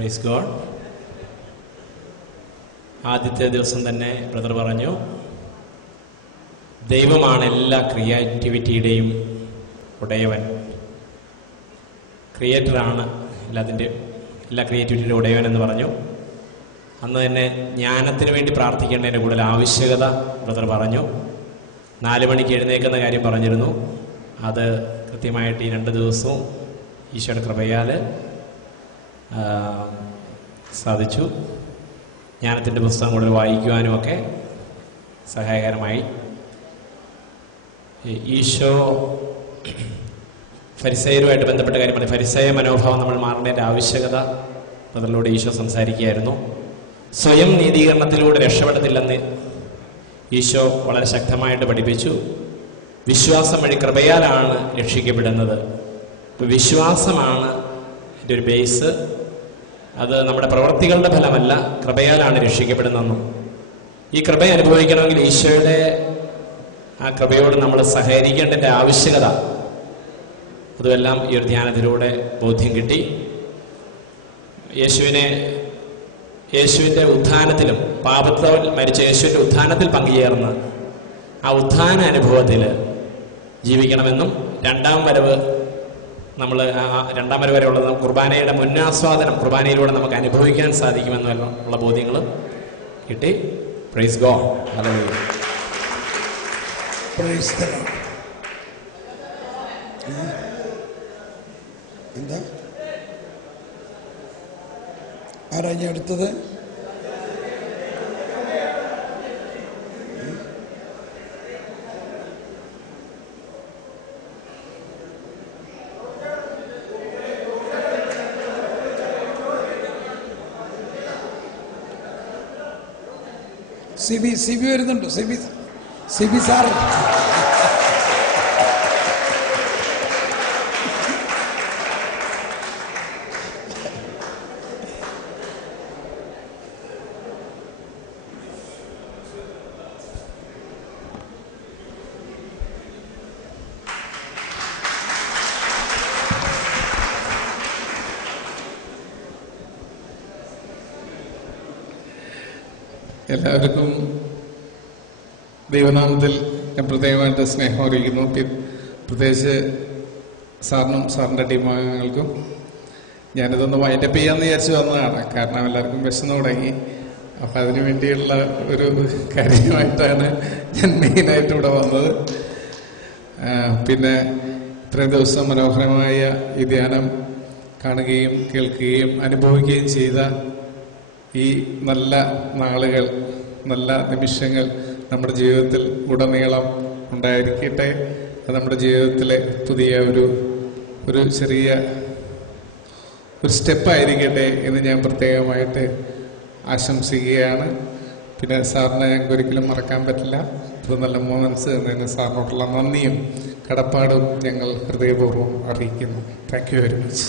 Praise God. ആദ്യത്തെ ദിവസം തന്നെ ബ്രദർ പറഞ്ഞു, ദൈവമാണ് എല്ലാ ക്രിയേറ്റിവിറ്റിയുടെയും ഉടയവൻ. ക്രിയേറ്ററാണ് എല്ലാ ക്രിയേറ്റിവിറ്റിയുടെ ഉടയവൻ എന്ന് പറഞ്ഞു. അന്ന് തന്നെ ജ്ഞാനത്തിന് വേണ്ടി പ്രാർത്ഥിക്കേണ്ടതിൻ്റെ കൂടുതൽ ആവശ്യകത ബ്രദർ പറഞ്ഞു. 4 മണിക്ക് എഴുന്നേൽക്കുന്ന കാര്യം പറഞ്ഞിരുന്നു. അത് കൃത്യമായിട്ട് ഈ 2 ദിവസവും ഈശോയുടെ കൃപയാൽ സാധിച്ചു. ജ്ഞാനത്തിൻ്റെ പുസ്തകം കൂടുതൽ വായിക്കുവാനുമൊക്കെ സഹായകരമായി. ഈശോ ഫരിസയരുമായിട്ട് ബന്ധപ്പെട്ട കാര്യം പറഞ്ഞു. ഫരിസയ മനോഭാവം നമ്മൾ മാറേണ്ടതിൻ്റെ ആവശ്യകത ബ്രദറിലൂടെ ഈശോ സംസാരിക്കുകയായിരുന്നു. സ്വയം നീതീകരണത്തിലൂടെ രക്ഷപ്പെടത്തില്ലെന്ന് ഈശോ വളരെ ശക്തമായിട്ട് പഠിപ്പിച്ചു. വിശ്വാസം വഴി കൃപയാലാണ് രക്ഷിക്കപ്പെടുന്നത്. വിശ്വാസമാണ് എൻ്റെ ഒരു ബേസ്. അത് നമ്മുടെ പ്രവൃത്തികളുടെ ഫലമല്ല, കൃപയാലാണ് രക്ഷിക്കപ്പെടുന്നതെന്നും ഈ കൃപ അനുഭവിക്കണമെങ്കിൽ ഈശോയുടെ ആ കൃപയോട് നമ്മൾ സഹകരിക്കേണ്ടതിൻ്റെ ആവശ്യകത അതുമെല്ലാം ഈ ഒരു ധ്യാനത്തിലൂടെ ബോധ്യം കിട്ടി. യേശുവിൻ്റെ ഉത്ഥാനത്തിലും പാപത്തിൽ മരിച്ച യേശുവിൻ്റെ ഉത്ഥാനത്തിൽ പങ്കുചേർന്ന് ആ ഉത്ഥാന അനുഭവത്തിൽ ജീവിക്കണമെന്നും രണ്ടാം വരവ് വരെയുള്ള കുർബാനയുടെ മുന്നാസ്വാദനം കുർബാനയിലൂടെ നമുക്ക് അനുഭവിക്കാൻ സാധിക്കുമെന്നുള്ള ബോധ്യങ്ങൾ കിട്ടി. Praise God. Hallelujah. Praise the Lord. എന്താ ആരാഞ്ഞ അടുത്തത്? സിബി വരുന്നുണ്ടോ? സിബി സാർ എല്ലാവർക്കും ദൈവനാമത്തിൽ ഞാൻ പ്രത്യേകമായിട്ട് സ്നേഹം അറിയിക്കുന്നു. പ്രത്യേകിച്ച് സാറിനും സാറിൻ്റെ ടീമംഗങ്ങൾക്കും. ഞാനിതൊന്ന് വൈൻഡപ്പ് ചെയ്യാമെന്ന് വിചാരിച്ചു വന്നതാണ്. കാരണം എല്ലാവർക്കും വിശന്നു തുടങ്ങി. അപ്പം അതിനു വേണ്ടിയുള്ള ഒരു കാര്യമായിട്ടാണ് ഞാൻ മെയിനായിട്ട് ഇവിടെ വന്നത്. പിന്നെ ഇത്രയും ദിവസം മനോഹരമായ ഈ ധ്യാനം കാണുകയും കേൾക്കുകയും അനുഭവിക്കുകയും ചെയ്ത ഈ നല്ല നാളുകൾ, നല്ല നിമിഷങ്ങൾ നമ്മുടെ ജീവിതത്തിൽ ഉടനീളം ഉണ്ടായിരിക്കട്ടെ. അത് നമ്മുടെ ജീവിതത്തിലെ പുതിയ ഒരു ചെറിയ ഒരു സ്റ്റെപ്പായിരിക്കട്ടെ എന്ന് ഞാൻ പ്രത്യേകമായിട്ട് ആശംസിക്കുകയാണ്. പിന്നെ സാറിനെ ഞങ്ങൾക്ക് ഒരിക്കലും മറക്കാൻ പറ്റില്ല. ഇത് നല്ല മൊമെന്റ്സ് എന്നതിന് സാറിനോടുള്ള നന്ദിയും കടപ്പാടും ഞങ്ങൾ ഹൃദയപൂർവ്വം അറിയിക്കുന്നു. Thank you very much.